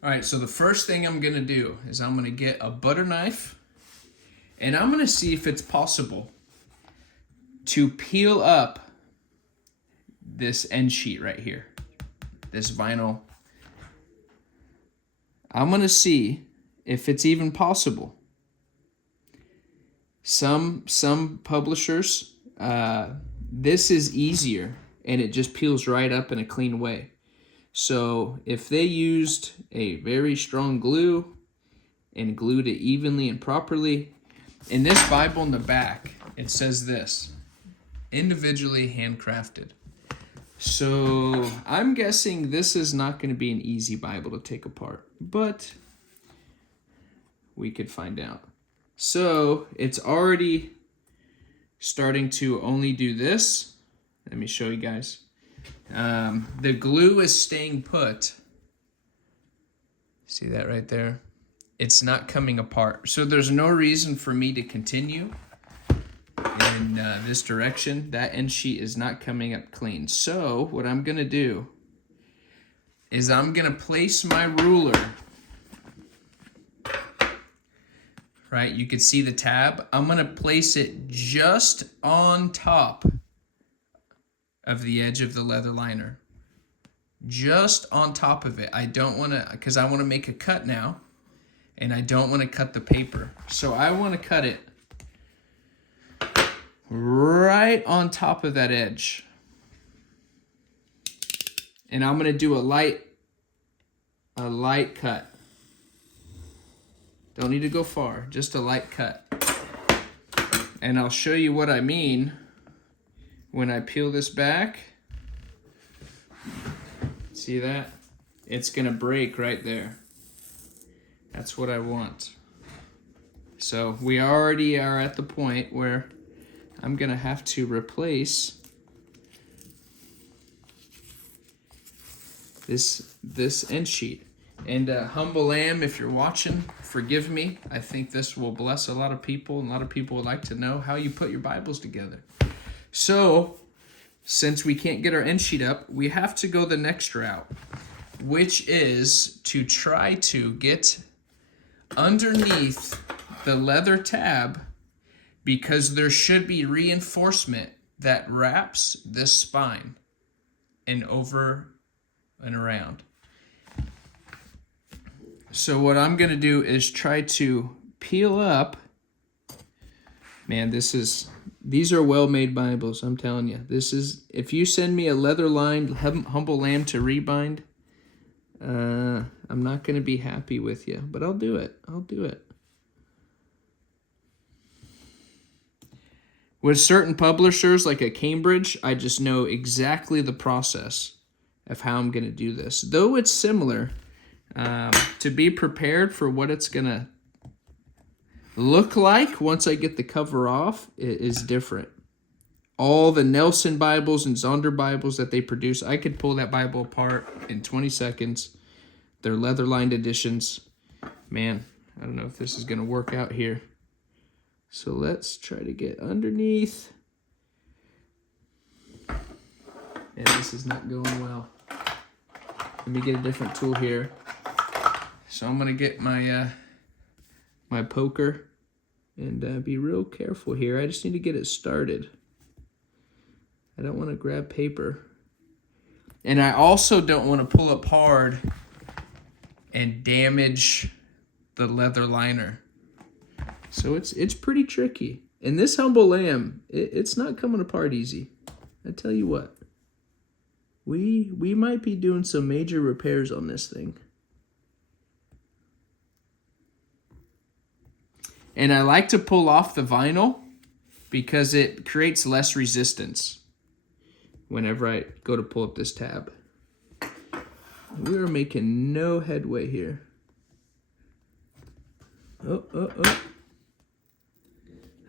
All right, so the first thing I'm gonna do is I'm gonna get a butter knife and I'm gonna see if it's possible to peel up this end sheet right here, this vinyl. I'm gonna see if it's even possible. Some publishers, this is easier and it just peels right up in a clean way. So if they used a very strong glue and glued it evenly and properly, in this Bible in the back, it says this, individually handcrafted. So I'm guessing this is not going to be an easy Bible to take apart, but we could find out. So it's already starting to only do this. Let me show you guys. The glue is staying put. See that right there? It's not coming apart. So there's no reason for me to continue in this direction. That end sheet is not coming up clean. So what I'm gonna do is I'm gonna place my ruler, right? You can see the tab. I'm gonna place it just on top of the edge of the leather liner. Just on top of it. I don't wanna, because I wanna make a cut now, and I don't wanna cut the paper. So I wanna cut it right on top of that edge. And I'm gonna do a light cut. Don't need to go far, just a light cut. And I'll show you what I mean when I peel this back. See that? It's gonna break right there. That's what I want. So we already are at the point where I'm gonna have to replace this end sheet. And humble lamb, if you're watching, forgive me. I think this will bless a lot of people, and a lot of people would like to know how you put your Bibles together. So, since we can't get our end sheet up, we have to go the next route, which is to try to get underneath the leather tab, because there should be reinforcement that wraps this spine and over and around. So what I'm going to do is try to peel up. Man, these are well-made Bibles, I'm telling you. This is, if you send me a leather-lined Humble Lamb to Rebind, I'm not going to be happy with you, but I'll do it. I'll do it. With certain publishers, like at Cambridge, I just know exactly the process of how I'm going to do this. Though it's similar, to be prepared for what it's going to look like once I get the cover off is different. All the Nelson Bibles and Zonder Bibles that they produce, I could pull that Bible apart in 20 seconds. They're leather-lined editions. Man, I don't know if this is going to work out here. So let's try to get underneath. And this is not going well. Let me get a different tool here. So I'm going to get my my poker and be real careful here. I just need to get it started. I don't want to grab paper. And I also don't want to pull up hard and damage the leather liner. So it's pretty tricky. And this Humble Lamb, it's not coming apart easy. I tell you what. We might be doing some major repairs on this thing. And I like to pull off the vinyl because it creates less resistance whenever I go to pull up this tab. We are making no headway here. Oh.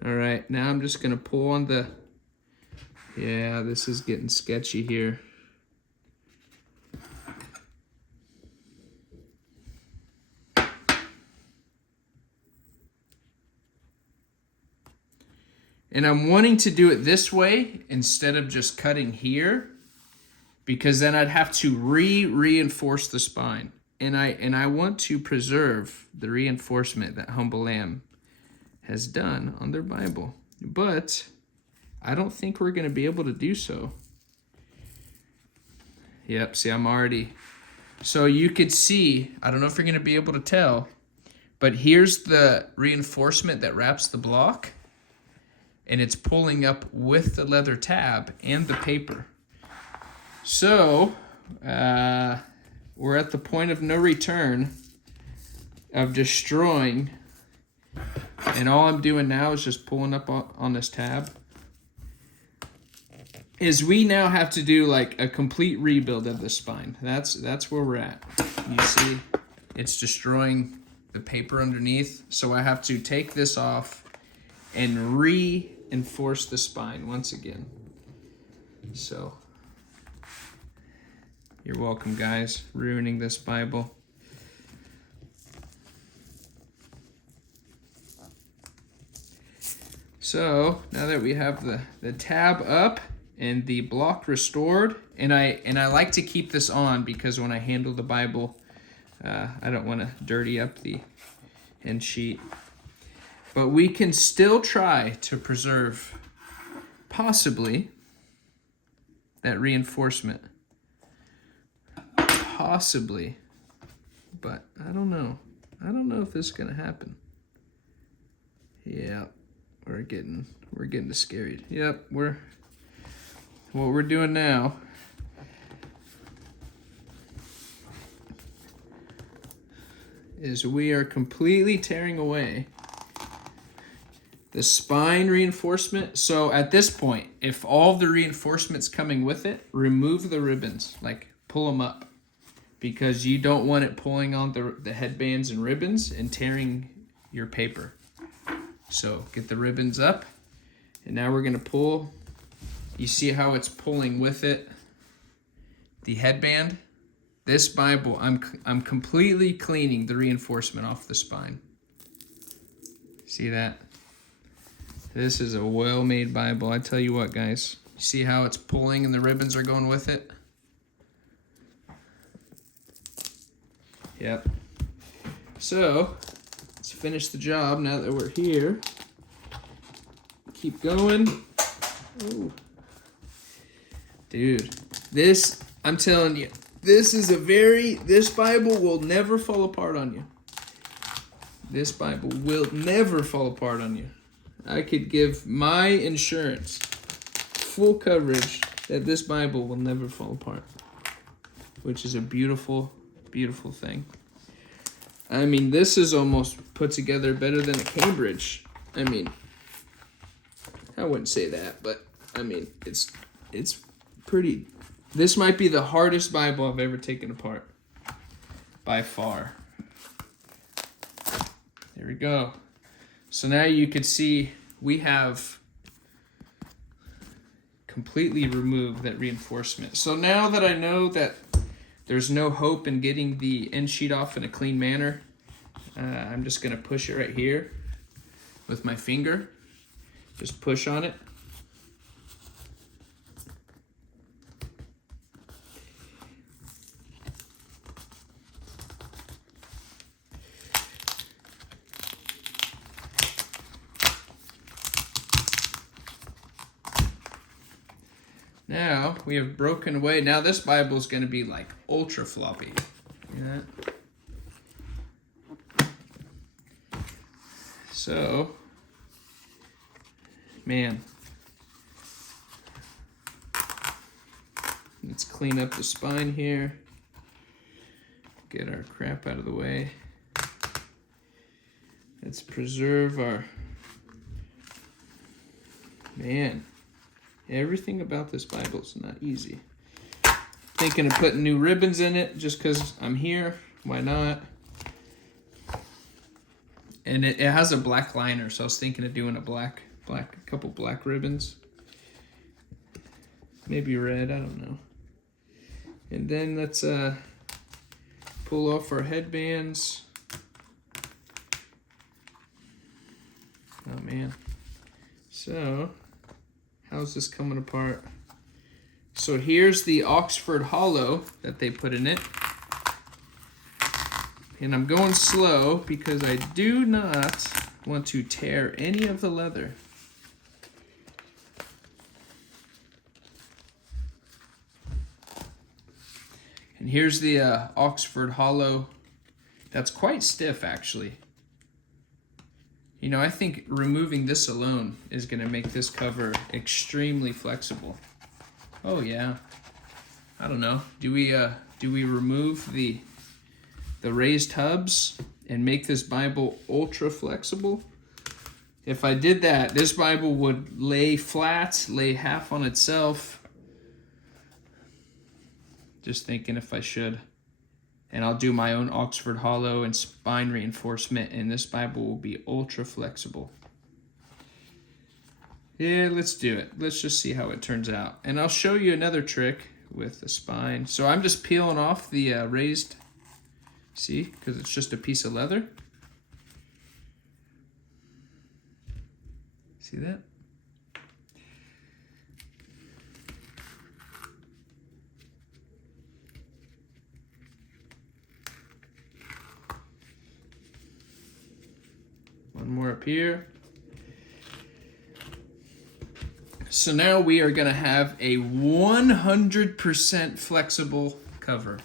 All right, now I'm just going to pull on the... Yeah, this is getting sketchy here. And I'm wanting to do it this way instead of just cutting here, because then I'd have to reinforce the spine. and I want to preserve the reinforcement that Humble Lamb has done on their Bible. But I don't think we're going to be able to do so. Yep, see, I'm already... So you could see, I don't know if you're going to be able to tell, but here's the reinforcement that wraps the block, and it's pulling up with the leather tab and the paper. So, we're at the point of no return of destroying, and all I'm doing now is just pulling up on this tab. Is we now have to do like a complete rebuild of the spine. That's where we're at. You see, it's destroying the paper underneath, so I have to take this off and reinforce the spine once again. So, you're welcome, guys, ruining this Bible. So, now that we have the tab up and the block restored, and I like to keep this on because when I handle the Bible, I don't want to dirty up the end sheet. But we can still try to preserve, possibly, that reinforcement. Possibly. But I don't know. I don't know if this is going to happen. Yeah, we're getting scared. Yep, what we're doing now is we are completely tearing away the spine reinforcement. So at this point, if all the reinforcement's coming with it, remove the ribbons, like pull them up, because you don't want it pulling on the headbands and ribbons and tearing your paper. So get the ribbons up, and now we're gonna pull. You see how it's pulling with it, the headband? This Bible, I'm completely cleaning the reinforcement off the spine. See that? This is a well-made Bible. I tell you what, guys. You see how it's pulling and the ribbons are going with it? Yep. So, let's finish the job now that we're here. Keep going. Ooh. Dude, this, I'm telling you, this Bible will never fall apart on you. This Bible will never fall apart on you. I could give my insurance full coverage that this Bible will never fall apart, which is a beautiful, beautiful thing. I mean, this is almost put together better than a Cambridge. I mean, I wouldn't say that, but I mean, it's pretty. This might be the hardest Bible I've ever taken apart, by far. There we go. So now you can see we have completely removed that reinforcement. So now that I know that there's no hope in getting the end sheet off in a clean manner, I'm just going to push it right here with my finger. Just push on it. Now we have broken away. Now this Bible is going to be like ultra floppy. See that? So, man, let's clean up the spine here. Get our crap out of the way. Let's preserve our, man. Everything about this Bible is not easy. Thinking of putting new ribbons in it just because I'm here. Why not? And it has a black liner, so I was thinking of doing a couple black ribbons. Maybe red, I don't know. And then let's pull off our headbands. Oh man. So, how's this coming apart? So here's the Oxford Hollow that they put in it. And I'm going slow because I do not want to tear any of the leather. And here's the Oxford Hollow. That's quite stiff, actually. You know, I think removing this alone is going to make this cover extremely flexible. Oh yeah. I don't know. Do we remove the raised hubs and make this Bible ultra flexible? If I did that, this Bible would lay flat, lay half on itself. Just thinking if I should. And I'll do my own Oxford Hollow and spine reinforcement, and this Bible will be ultra flexible. Yeah, let's do it. Let's just see how it turns out. And I'll show you another trick with the spine. So I'm just peeling off the raised, see, because it's just a piece of leather. See that? One more up here. So now we are going to have a 100% flexible cover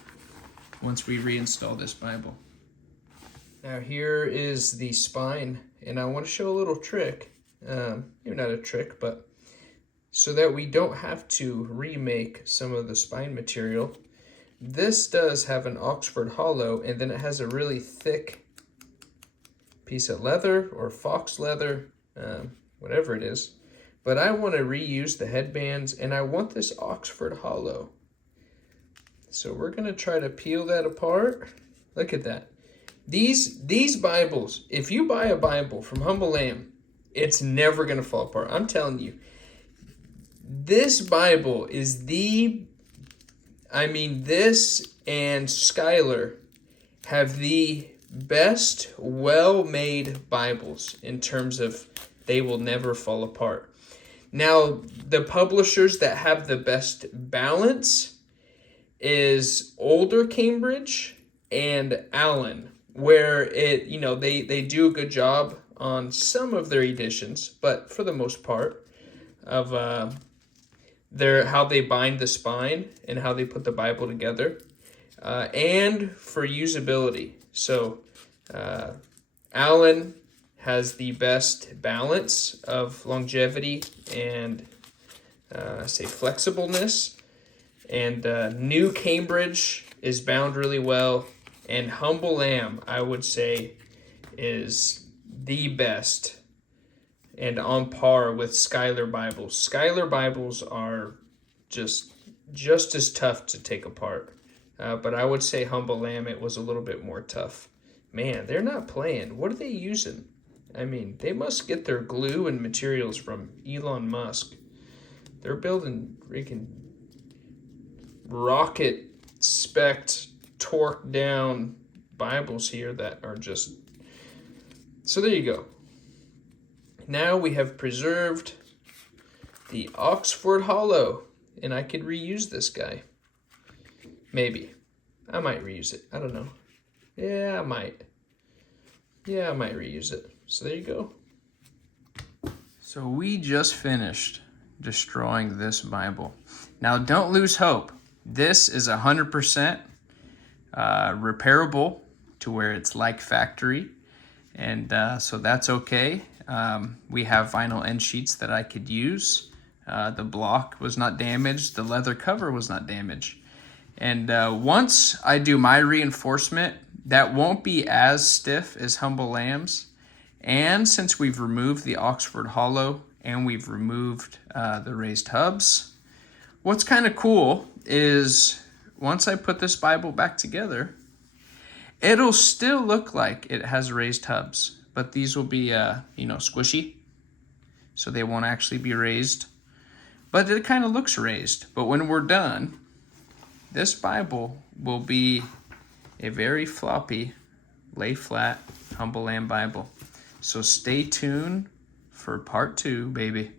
once we reinstall this Bible. Now here is the spine, and I want to show a little trick. Maybe not a trick, but so that we don't have to remake some of the spine material. This does have an Oxford Hollow, and then it has a really thick piece of leather or fox leather, whatever it is. But I want to reuse the headbands, and I want this Oxford Hollow. So we're going to try to peel that apart. Look at that. These Bibles, if you buy a Bible from Humble Lamb, it's never going to fall apart. I'm telling you. This Bible is this and Skylar have the best well-made Bibles in terms of they will never fall apart. Now, the publishers that have the best balance is Older Cambridge and Allen, where they do a good job on some of their editions, but for the most part of how they bind the spine and how they put the Bible together, and for usability. So Allen has the best balance of longevity and flexibleness, and New Cambridge is bound really well, and Humble Lamb, I would say, is the best and on par with Skylar Bibles. Skylar Bibles are just as tough to take apart, but I would say Humble Lamb, it was a little bit more tough. Man, they're not playing. What are they using? I mean, they must get their glue and materials from Elon Musk. They're building freaking rocket spec'd, torqued down Bibles here that are just... So there you go. Now we have preserved the Oxford Hollow, and I could reuse this guy. Maybe. I might reuse it. I don't know. Yeah, I might. Yeah, I might reuse it. So there you go. So we just finished destroying this Bible. Now don't lose hope. This is 100% repairable to where it's like factory. And so that's okay. We have vinyl end sheets that I could use. The block was not damaged. The leather cover was not damaged. And once I do my reinforcement, that won't be as stiff as Humble Lamb's. And since we've removed the Oxford Hollow and we've removed the raised hubs, what's kind of cool is once I put this Bible back together, it'll still look like it has raised hubs, but these will be, squishy, so they won't actually be raised. But it kind of looks raised. But when we're done, this Bible will be a very floppy, lay flat, Humble Lamb Bible. So stay tuned for part 2, baby.